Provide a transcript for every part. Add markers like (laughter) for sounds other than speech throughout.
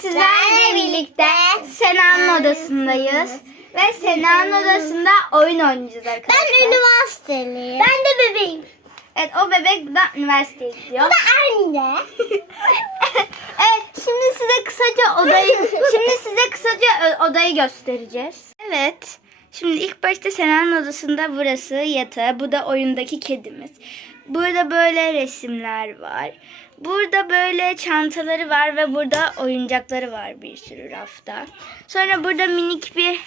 sizlerle birlikte Sena'nın odasındayız. Ve Sena'nın odasında oyun oynayacağız arkadaşlar. Ben üniversiteliyim. Ben de bebeğim. Evet o bebek de üniversiteye gidiyor. Bu da anne. (laughs) evet şimdi size kısaca odayı şimdi size kısaca odayı göstereceğiz. Evet. Şimdi ilk başta Sena'nın odasında burası yatağı. Bu da oyundaki kedimiz. Burada böyle resimler var. Burada böyle çantaları var ve burada oyuncakları var bir sürü rafta. Sonra burada minik bir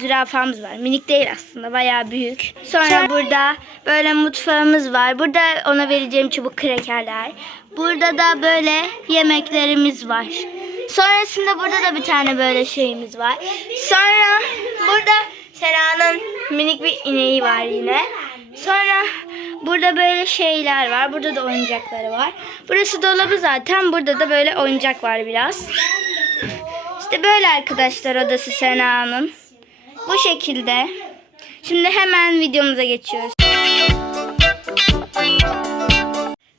zürafamız var. Minik değil aslında bayağı büyük. Sonra burada böyle mutfağımız var. Burada ona vereceğim çubuk krekerler. Burada da böyle yemeklerimiz var. Sonrasında burada da bir tane böyle şeyimiz var. Sonra burada Sera'nın minik bir ineği var yine. Sonra burada böyle şeyler var. Burada da oyuncakları var. Burası dolabı zaten. Burada da böyle oyuncak var biraz. İşte böyle arkadaşlar odası Sena'nın. Bu şekilde. Şimdi hemen videomuza geçiyoruz.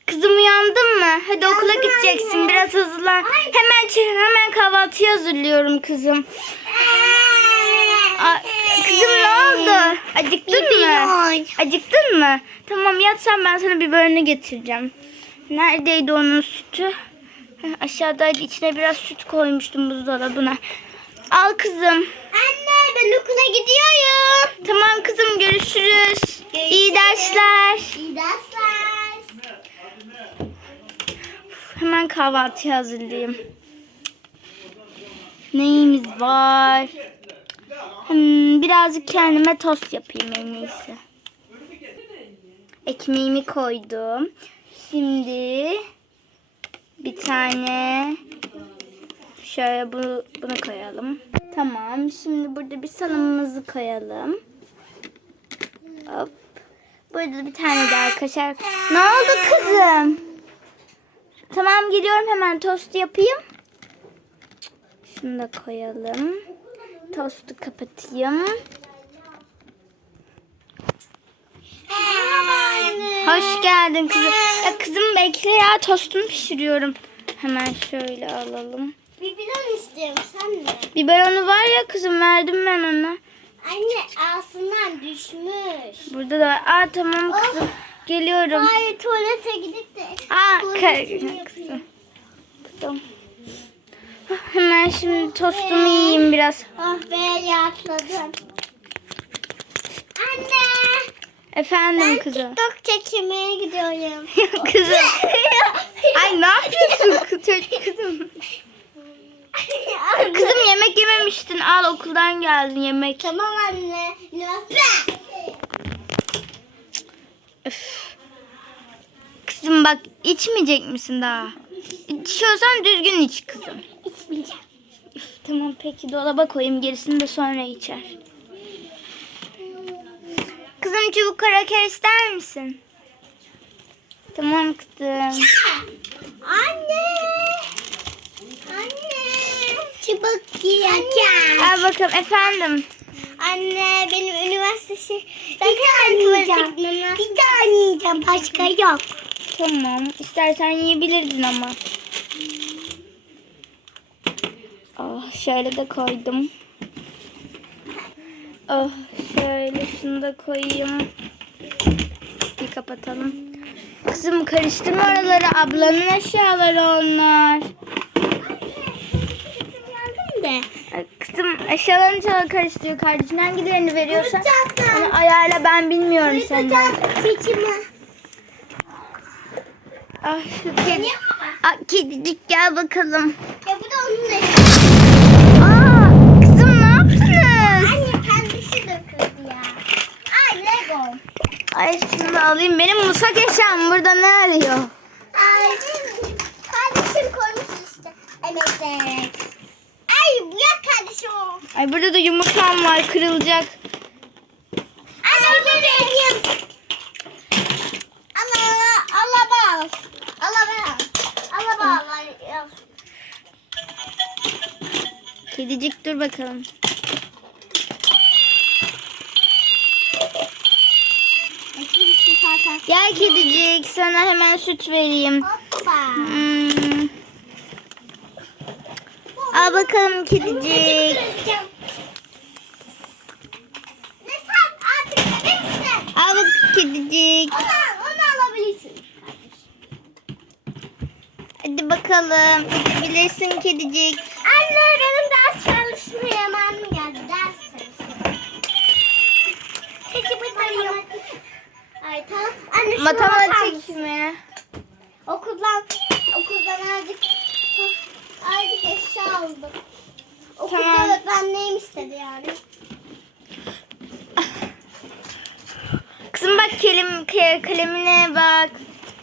Kızım uyandın mı? Hadi okula gideceksin. Biraz hızlan. Hemen hemen kahvaltıyı hazırlıyorum kızım. Aa, kızım ne oldu? Acıktın mı? Acıktın mı? Tamam yat sen ben sana biberini getireceğim. Neredeydi onun sütü? Aşağıdaydı. İçine biraz süt koymuştum buzdolabına. Al kızım. Anne ben okula gidiyorum. Tamam kızım görüşürüz. İyi dersler. İyi dersler. Hemen kahvaltı hazırlayayım. Neyimiz var? Hmm, birazcık kendime tost yapayım en iyisi. Ekmeğimi koydum. Şimdi bir tane şöyle bu, bunu koyalım. Tamam. Şimdi burada bir salamımızı koyalım. Hop. Burada bir tane daha kaşar. Ne oldu kızım? Tamam geliyorum hemen tost yapayım. Şunu da koyalım. Tostu kapatayım. Hoş geldin kızım. Ya kızım bekle ya tostumu pişiriyorum. Hemen şöyle alalım. Bir bidon istiyorum sen mi? Biberonu var ya kızım verdim ben ona. Anne ağzından düşmüş. Burada da var. Aa tamam kızım. Geliyorum. Hayır tuvalete gidip de. Aa kızım. kızım. Hemen şimdi tostumu yiyeyim biraz. Ah be rahatladım. Anne. Efendim Ben kızım. TikTok çekmeye gidiyorum. (laughs) kızım. Ay ne yapıyorsun kız- kızım? Kızım yemek yememiştin. Al okuldan geldin yemek. Tamam anne. Üniversite. Öf. Kızım bak içmeyecek misin daha? İçiyorsan düzgün iç kızım. İçmeyeceğim. Üf, tamam peki dolaba koyayım gerisini de sonra içer. Kızım çubuk kraker ister misin? Tamam kızım. Anne. Anne. Çubuk yiyeceğim. Al bakalım efendim. Anne benim üniversite şey. Ben bir tane yiyeceğim. Bir tane yiyeceğim. Başka yok. Tamam. İstersen yiyebilirdin ama. Oh, şöyle de koydum. Oh, şöyle şunu da koyayım. Bir kapatalım. Kızım karıştırma oraları. Ablanın eşyaları onlar. Kızım eşyalarını çalı karıştırıyor. Kardeşin hangilerini veriyorsan onu ayarla ben bilmiyorum senden. Seçimi. Ah şu kedi. Ah, kedicik gel bakalım. Ya bu da onun da. Aa, kızım ne yaptınız? Anne kendisi döküldü ya. Ay Lego. Ay şunu alayım. Benim mutfak eşyam burada ne arıyor? Ay kardeşim koymuş işte. Emek vererek. Ay bu ya kardeşim. Ay burada da yumurtam var kırılacak. Anne bebeğim. Allah Allah bal. Allah bal. Allah bal. Kedicik dur bakalım. Gel kedicik sana hemen süt vereyim. Hoppa. Hmm. Al bakalım kedicik. Al bak kedicik. Onu, onu alabilirsin. Hadi bakalım. Gidebilirsin kedicik. Anne benim ders çalışmaya hemen geldi. Ders çalışmaya. Peki bu Ay tamam. Anne Matematik mi? Okuldan okuldan azıcık azıcık eşya aldım. Okulda Tamam. öğretmenliğim istedi yani. Kızım bak kelim, ke- kalemine bak.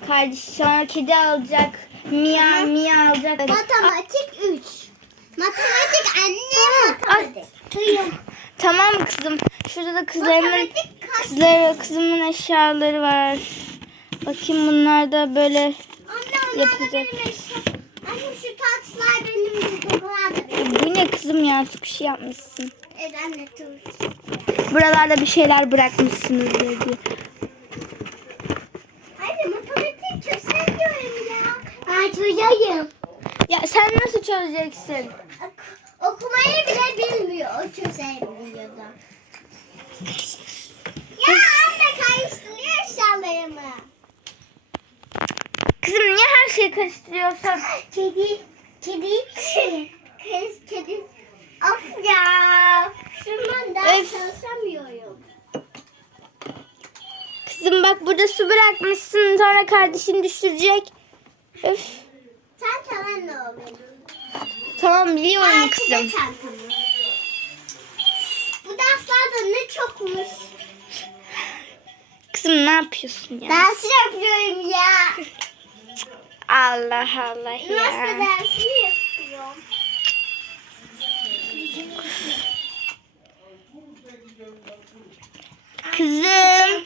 Kardeş sonra kedi alacak. Mia, Mia alacak. Matematik 3. Matematik anne matematik. Tamam kızım. Şurada da kızlarımın Matematik kaç? kızları, kızımın eşyaları var. Bakayım bunlar da böyle Anne Yapacak. Anne şu taçlar benim bu ne kızım ya çok şey yapmışsın. Evet anne. Buralarda bir şeyler bırakmışsınız diye. Anne matematik çözemiyorum ya. Ben çözeyim. Ya sen nasıl çözeceksin? Ok- okumayı bile bilmiyor. O çözebiliyor da. Ya anne karıştırıyor eşyalarımı. Kızım niye her şeyi karıştırıyorsun? Kedi, kedi, kız, kedi. Of ya. Şundan ders Öf. çalışamıyorum. Kızım bak burada su bırakmışsın sonra kardeşin düşürecek. Öf. Sen tamam ne oluyor? Tamam biliyorum kızım. çantamı. Bu derslerde ne çokmuş. Kızım ne yapıyorsun ya? Ders yapıyorum ya. (laughs) Allah Allah ya. dersini yapıyorum. Kızım.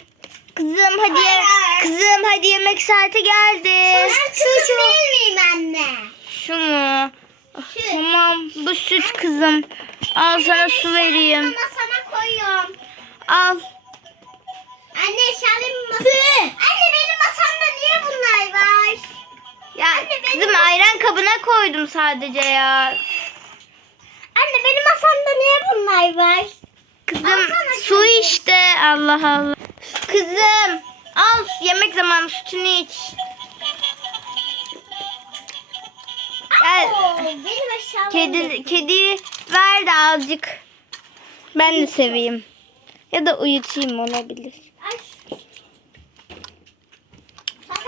Kızım hadi ye- Hayır. kızım hadi yemek saati geldi. Ben kızım değil miyim anne? Şu mu? Ah, Şu. Tamam bu süt kızım. Al sana su vereyim. Ama sana koyuyorum. Al. Anne eşyalarımı masaya... Anne benim masamda niye bunlar var? Ya Anne, benim kızım ayran kabına koydum sadece ya. Anne benim masamda niye bunlar var? Kızım Alsana su şunu. işte Allah Allah. Kızım al yemek zamanı sütünü iç. Gel. Oo, benim eşyalarım. Kedi, kedi ver de azıcık. Ben de seveyim. Ya da uyutayım olabilir. Ay. Zaten benim yok.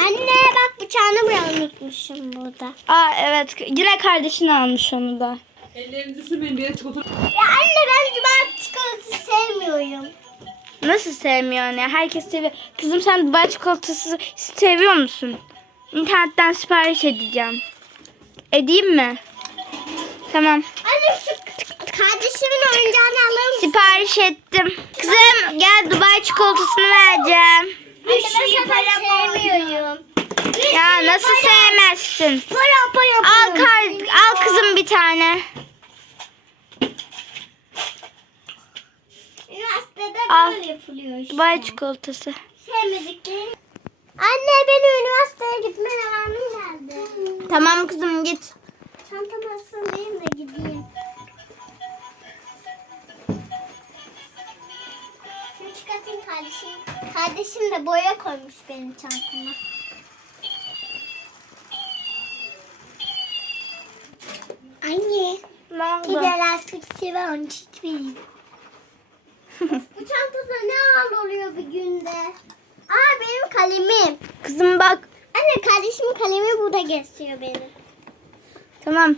Anne bak bıçağını buraya unutmuşum burada. Aa evet yine kardeşin almış onu da. Ellerinizi sürmeyin bir yere çikolata. Ya anne ben Dubai çikolatası sevmiyorum. Nasıl sevmiyorsun ya? Herkes seviyor. Kızım sen Dubai çikolatası seviyor musun? İnternetten sipariş edeceğim. Edeyim mi? Tamam. Anne şu kardeşimin oyuncağını alır mısın? Sipariş ettim. Kızım gel Dubai çikolatasını vereceğim. Ben zaten sevmiyorum. Ya nasıl sevmezsin? Para para Al kar, al kızım bir tane. Üniversitede Al. böyle yapılıyor işte. Dubai çikolatası. Sevmediklerim. Anne ben üniversiteye gitme zamanım geldi. Tamam kızım git. Çantamı hazırlayayım da gideyim. Çıkartayım kardeşim. Kardeşim de boya koymuş benim çantama. Anne. Ne oldu? Pideler fiksi ve onu çekmeyeyim. (laughs) Bu çantada ne ağır oluyor bir günde? Aa benim kalemim. Kızım bak. Anne kardeşimin kalemi burada geçiyor benim. Tamam.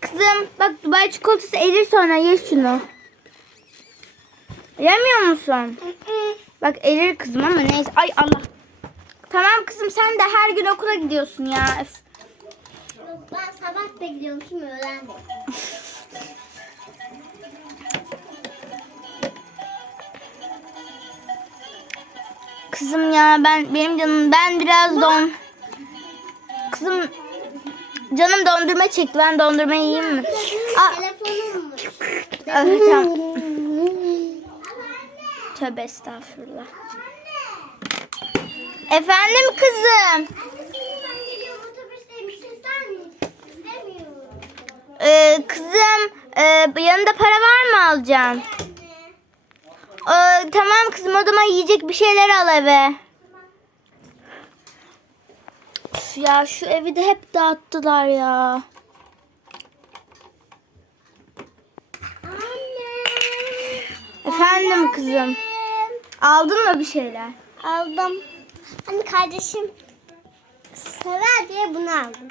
Kızım bak Dubai çikolatası erir sonra ye şunu. Yemiyor musun? Bak erir kızım ama neyse. Ay Allah. Tamam kızım sen de her gün okula gidiyorsun ya. Öf. Yok, ben sabah da gidiyorum şimdi öğlen de. Kızım ya ben benim canım ben biraz don. Kızım canım dondurma çekti. Ben dondurma yiyeyim mi? Aa, (laughs) Telefonummuş. ah, tamam. Tövbe estağfurullah. Efendim kızım. Anne misin? İstemiyorum. Ee, kızım e, yanında para var mı alacaksın? Ee, tamam kızım o zaman yiyecek bir şeyler al eve. Üf ya şu evi de hep dağıttılar ya. Anne. Efendim kızım. Aldın mı bir şeyler? Aldım. Hani kardeşim sever diye bunu aldım.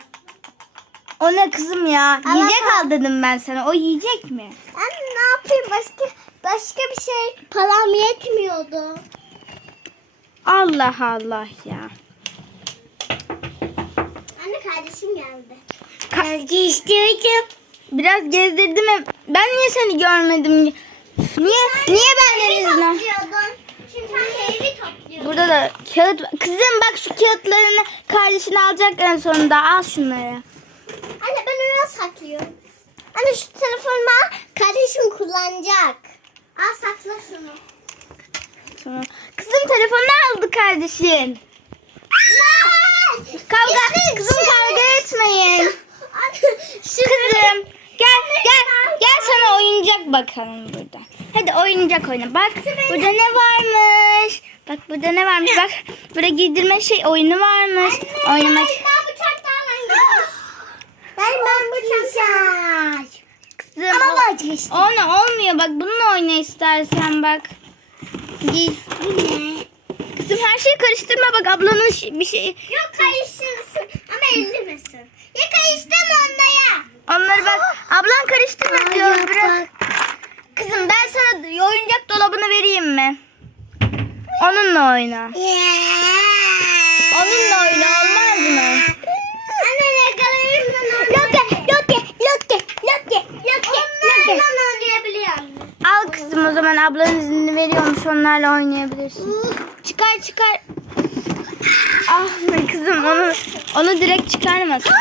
O ne kızım ya? Allah Yiyecek Allah. al dedim ben sana. O yiyecek mi? Anne ne yapayım başka başka bir şey param yetmiyordu. Allah Allah ya. Anne kardeşim geldi. Ka- Biraz gezdirdim. Ben niye seni görmedim? Niye niye benden izin? topluyordun. Burada da kağıt var. Kızım bak şu kağıtlarını kardeşine alacak en sonunda. Al şunları. Anne ben onu saklıyorum. Anne şu telefonumu kardeşim kullanacak. Al sakla şunu. Tamam. Kızım telefonunu aldı kardeşin. Kavga, kızım kavga etmeyin. (laughs) Kızım gel gel gel sana oyuncak bakalım burada. Hadi oyuncak oyna. Bak burada ne varmış. Bak burada ne varmış. Bak burada giydirme şey oyunu varmış. Oynamak. Ben bıçaklarla Ben ben bıçaklar. Kızım Ama vazgeçtim. ona olmuyor. Bak bununla oyna istersen bak. Giy. Kızım her şeyi karıştırma bak ablanın bir şey. Yok karıştırsın ama ellemesin. Ya karıştırma onlara. Onları bak ablan karıştırma diyor. Bırak. Kızım ben sana oyuncak dolabını vereyim mi? Onunla oyna. Onunla oyna olmaz mı? Anne ne kalayımla Loke, loke, loke, loke, loke, Onlarla oynayabiliyorum. Al kızım o zaman ablanın iznini veriyormuş onlarla oynayabilirsin. Çıkar çıkar. Ah be kızım onu onu direkt çıkarmasın.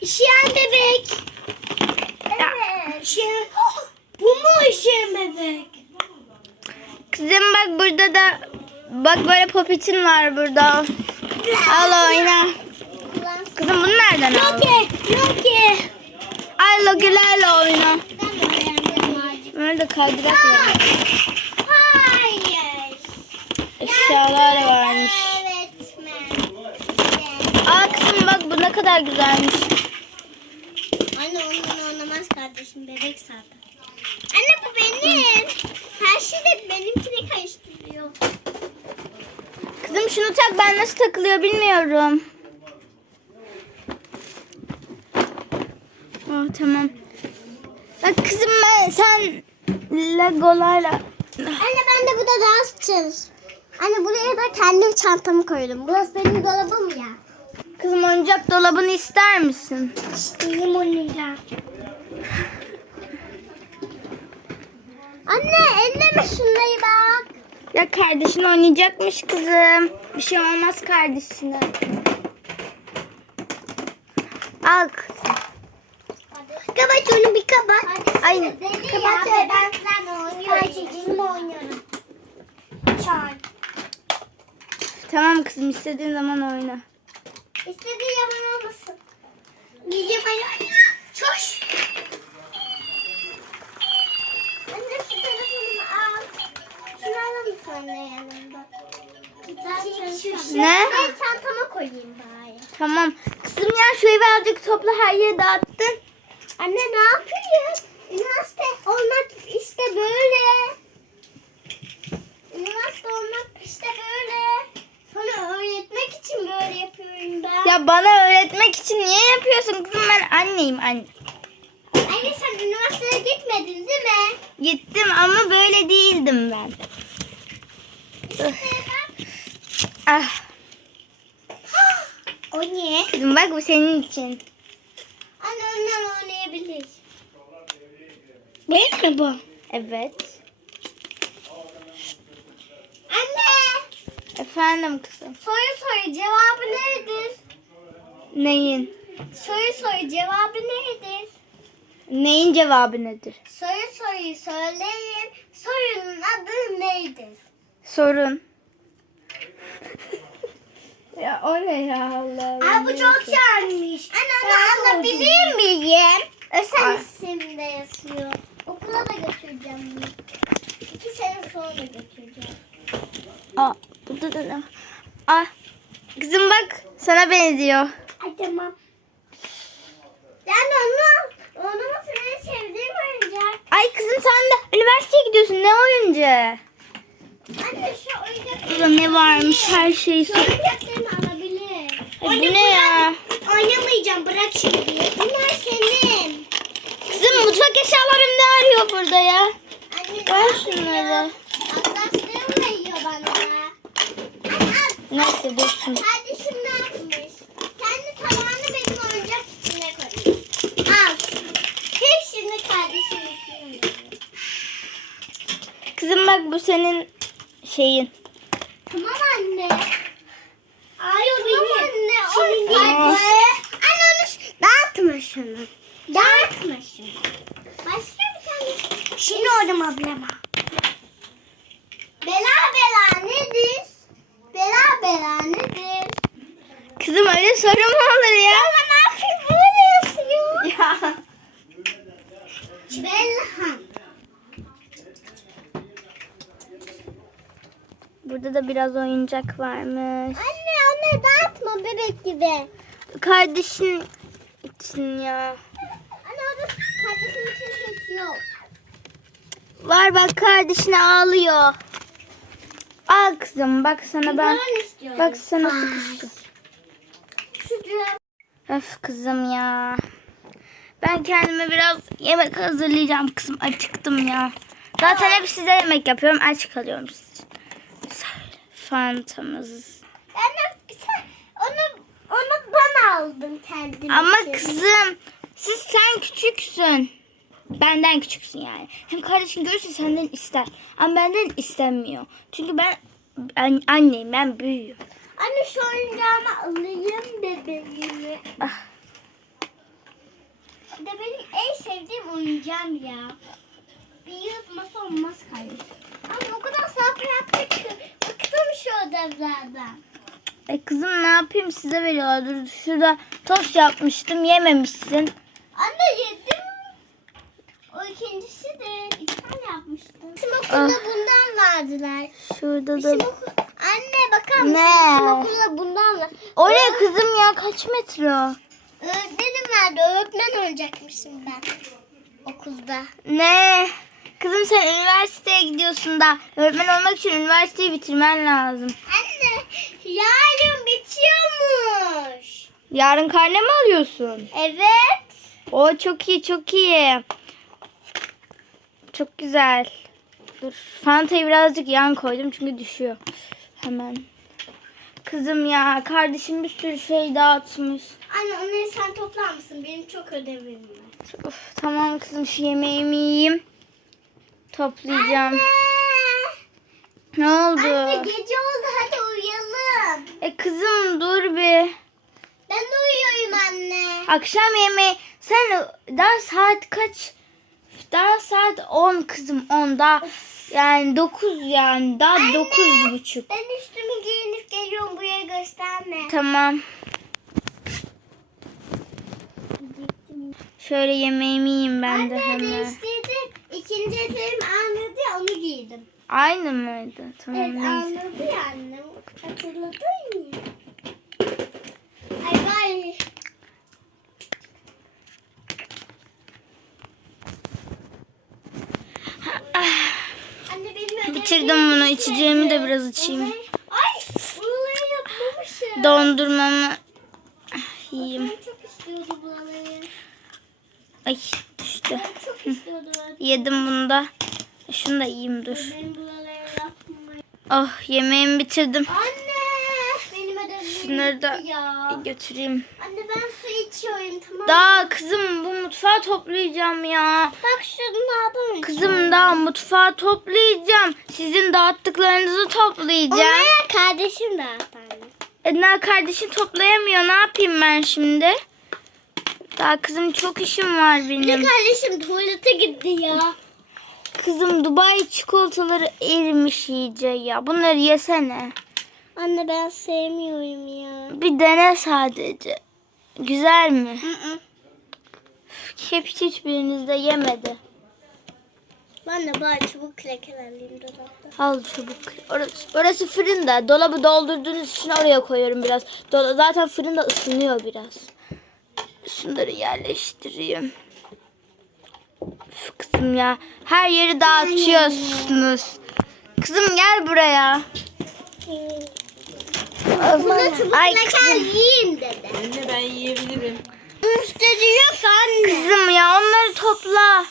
İşeyen bebek. Evet. İşeyen... Bu mu bebek? Kızım bak burada da bak böyle popitin var burada. Al oyna. Kızım bunu nereden aldın? Loke, loke. Al logilerle oyna. Böyle de kaydırak. Hayır. Eşyalar varmış. Aa kızım bak bu ne kadar güzelmiş. Anne onunla oynamaz kardeşim bebek zaten. Anne bu benim. Her şey de benimkine karıştırıyor. Kızım şunu tak ben nasıl takılıyor bilmiyorum. Oh tamam. Bak kızım ben sen legolarla Anne ben de burada ders çalış. Anne buraya da kendi çantamı koydum. Burası benim dolabım ya. Kızım oyuncak dolabını ister misin? İsteyim onu Anne elleme şunları bak. Ya kardeşin oynayacakmış kızım. Bir şey olmaz kardeşine. Al kızım. Kapat onu bir kapat. Ay, kapat ya. Ben seninle oynuyorum. Oynuyorum. Çay. Tamam kızım istediğin zaman oyna. İstediği yaman olmasın. Gideceğim ayağına. Çoş. Anne şu telefonumu al. Şunu alır mısın anne yanımda? Ne? Ben çantama koyayım bari. Tamam. Kızım ya şu evi azıcık topla her yere dağıttın. Anne ne yapayım? Üniversite olmak işte böyle. Üniversite olmak işte böyle. Sana öğretmek için böyle yapıyorum ben. Ya bana öğretmek için niye yapıyorsun kızım ben anneyim anne. Anne sen üniversiteye gitmedin değil mi? Gittim ama böyle değildim ben. Ah (gasps) o niye? kızım bak bu senin için. Anne ondan oynayabilir. Benim mi bu? Evet. Anne Efendim kızım. soru soru cevabı nedir? Neyin? Soru soru cevabı nedir? Neyin cevabı nedir? Soru soruyu söyleyin. Sorunun adı nedir? Sorun. (laughs) ya o ne ya Allah Aa, bu çok yanlış. Anne onu alabilir miyim? Özel Ay. isimde yazıyor. Okula da götüreceğim bunu. İki sene sonra da götüreceğim. Aa, burada da ne? Aa, kızım bak sana benziyor. Ay tamam. Yani onu, onu senin sevdiğim oyuncak. Ay kızım sen de üniversiteye gidiyorsun. Ne oyuncu? Anne şu oyuncak. Burada ne varmış her şey. Şu oyuncaklarını alabilir. Ay, bu ne ya? Oynamayacağım bırak şimdi. Bunlar senin. Kızım mutfak eşyalarım ne arıyor burada ya? Anne Ver şunları. yapıyor? Arkadaşlarım veriyor bana. Neyse dursun. Kardeşim ne yapmış? Kendi tabağını benim oyuncak içine koyuyor. Al. Hepsini kardeşim. Kızım bak bu senin şeyin. Tamam anne. Ay o benim. anne. O Şimdi- Anne onu dağıtma şunu. Dağıtma şunu. Başka bir tane. Şimdi oldum ablama. Bela bela nedir? Bela bela nedir? Kızım öyle soru mu olur ya? Ama ne yapayım böyle yazıyor. Ya. Belhan. Burada da biraz oyuncak varmış. Anne anne dağıtma bebek gibi. Kardeşin için ya. Anne orada kardeşim için hiç yok. Var bak kardeşine ağlıyor. Al kızım bak sana ben. Ben. Bak sana Ay. sıkıştı. Şuraya. Öf kızım ya. Ben kendime biraz yemek hazırlayacağım kızım. Acıktım ya. Zaten hep size yemek yapıyorum. Aç kalıyorum siz için. Söyle. Fantamız. Sen onu onu bana aldın kendin Ama için. kızım siz sen küçüksün. Benden küçüksün yani. Hem kardeşin görürse senden ister. Ama benden istenmiyor. Çünkü ben, ben anneyim. Ben büyüğüm. Anne şu oyuncağımı alayım bebeğimi. Ah. Bu da benim en sevdiğim oyuncağım ya. Bir yırtması olmaz kardeşim. Ama o kadar sapra yaptık ki bıktım şu ödevlerden. E kızım ne yapayım size veriyorlar. Dur şurada tost yapmıştım yememişsin. Anne yedim. O ikincisi de iki tane yapmıştım. Bizim okulda Ah. bundan verdiler. Şurada Bizim da. okul... Anne bakar mısın? Ne? Bizim okulda bundan var. O ne kızım ya kaç metre o? Öğretmenim verdi. Öğretmen olacakmışım ben. Okulda. Ne? Kızım sen üniversiteye gidiyorsun da öğretmen olmak için üniversiteyi bitirmen lazım. Anne yarın bitiyormuş. Yarın karne mi alıyorsun? Evet. O çok iyi çok iyi. Çok güzel. Dur Fanta'yı birazcık yan koydum çünkü düşüyor. Hemen. Kızım ya kardeşim bir sürü şey dağıtmış. Anne onları sen toplar mısın? Benim çok ödevim var. Of, tamam kızım şu yemeğimi yiyeyim. Toplayacağım. Anne. Ne oldu? Anne gece oldu hadi uyuyalım. E kızım dur bir. Ben de uyuyorum anne. Akşam yemeği sen daha saat kaç? Daha saat 10 kızım 10 daha yani 9 yani daha Anne. 9 buçuk. Ben üstümü giyinip geliyorum buraya gösterme. Tamam. Şöyle yemeğimi yiyeyim ben de Anne hemen. değiştirdim. İkinci eteğim anladı ya onu giydim. Aynı mıydı? Tamam Evet neyse. anladı ya annem. Hatırladın mı? Ay vay. Anne benim ödevim Bitirdim bunu. içeceğimi de biraz içeyim. Ay buraları yapmamışım. Dondurmamı yiyeyim. Ben çok istiyordum buraları. Ay istiyordum. Yedim bunu da. Şunu da yiyeyim dur. Oh yemeğimi bitirdim. Anne Şunları da götüreyim. Anne ben su içiyorum tamam. Daha kızım bu mutfağı toplayacağım ya. Bak şunlardan. Kızım daha mutfağı toplayacağım. Sizin dağıttıklarınızı toplayacağım. Onlara kardeşim de atarlı. Edna kardeşin toplayamıyor. Ne yapayım ben şimdi? Daha kızım çok işim var benim. kardeşim tuvalete gitti ya. Kızım Dubai çikolataları erimiş iyice ya. Bunları yesene. Anne ben sevmiyorum ya. Bir dene sadece. Güzel mi? Hı hı. Hiç hiçbiriniz de yemedi. Ben de bari çubuk kreker alayım dolapta. Al çabuk. Orası, orası fırında. Dolabı doldurduğunuz için oraya koyuyorum biraz. Dola- zaten fırında ısınıyor biraz. Şunları yerleştireyim. Üf, kızım ya. Her yeri dağıtıyorsunuz. Kızım gel buraya. Buna çubuk Ay kreker kızım. yiyin dedi. Anne ben yiyebilirim. Yok anne. Kızım ya onları topla.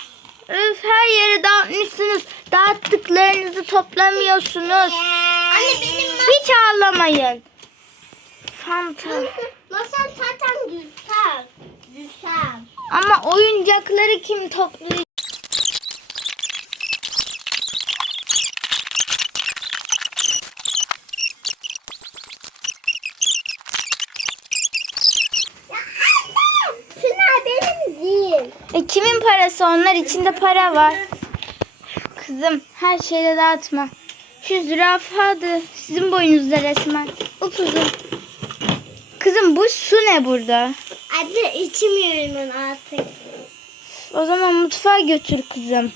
Üf her yeri dağıtmışsınız. Dağıttıklarınızı toplamıyorsunuz. Anne benim Hiç ağlamayın. Fanta. (laughs) masam zaten güzel. Güzel. Ama oyuncakları kim toplayacak? E kimin parası onlar? içinde para var. Kızım her şeyde dağıtma. Şu zürafadı. Sizin boyunuzda resmen. Upuzun. Kızım bu su ne burada? Anne içmiyorum ben artık. O zaman mutfağa götür kızım.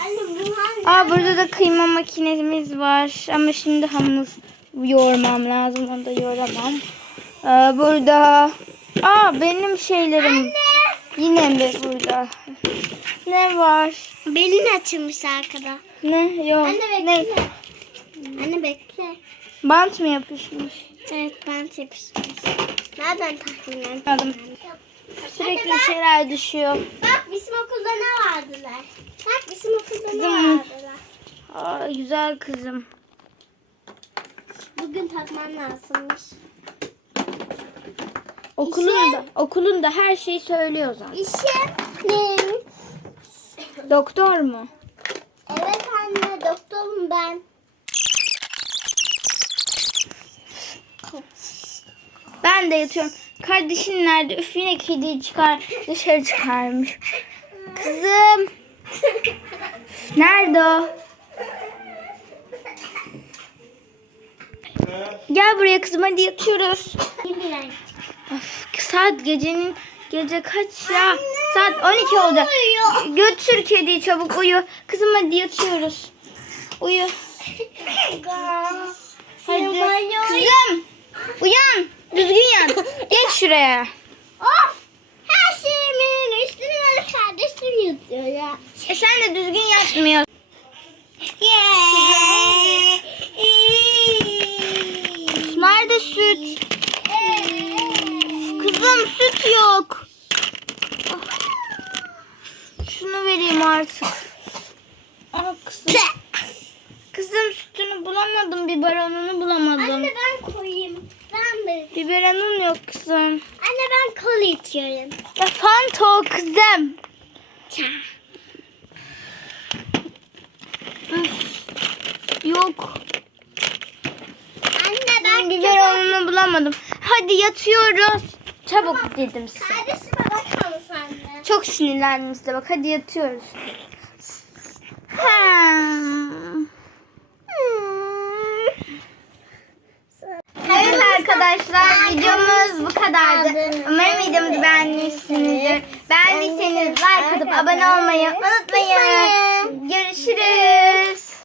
Anne bu hangi? Aa burada da kıyma makinemiz var. Ama şimdi hamur yoğurmam lazım. Onu da yoğuramam. Aa, burada. Aa benim şeylerim. Anne. Yine mi burada? Ne var? Belin açılmış arkada. Ne? Yok. Anne bekle. Ne? Anne bekle. Bant mı yapışmış? Evet ben tepişmiş. Nereden taktın yani? Anladım. Sürekli bir şeyler düşüyor. Bak bizim okulda ne vardılar? Bak bizim okulda ne Kızım. vardılar? Aa, güzel kızım. Bugün takman lazımmış. Okulun da, okulun da her şeyi söylüyor zaten. İşim? Doktor mu? Evet anne doktorum ben. Ben de yatıyorum. Kardeşin nerede? Üf yine kediyi çıkar dışarı çıkarmış. Kızım. Nerede o? Gel buraya kızım hadi yatıyoruz. Of, saat gecenin gece kaç ya? Saat 12 oldu. Götür kediyi çabuk uyu. Kızım hadi yatıyoruz. Uyu. Hadi. Kızım uyan. Düzgün yat. Geç şuraya. Of! Her şeyimin üstüne kardeşim yatıyor ya. E sen de düzgün yatmıyorsun. Nerede süt? Kızım süt yok. Şunu vereyim artık. Aa, kızım. Kızım sütünü bulamadım. Biberonunu bulamadım. Anne ben koyayım. De. Biberonun yok kızım. Anne ben kola içiyorum. Ya Fanta o kızım. Ça. Üf. Yok. Anne Ben biberonunu bulamadım. Hadi yatıyoruz. Çabuk dedim size. Kardeşime bakar mısın anne? Çok sinirlendim size bak. Hadi yatıyoruz. Hmm. Evet arkadaşlar videomuz bu kadardı. Umarım videomuzu beğenmişsinizdir. Beğendiyseniz like atıp abone olmayı unutmayın. Görüşürüz.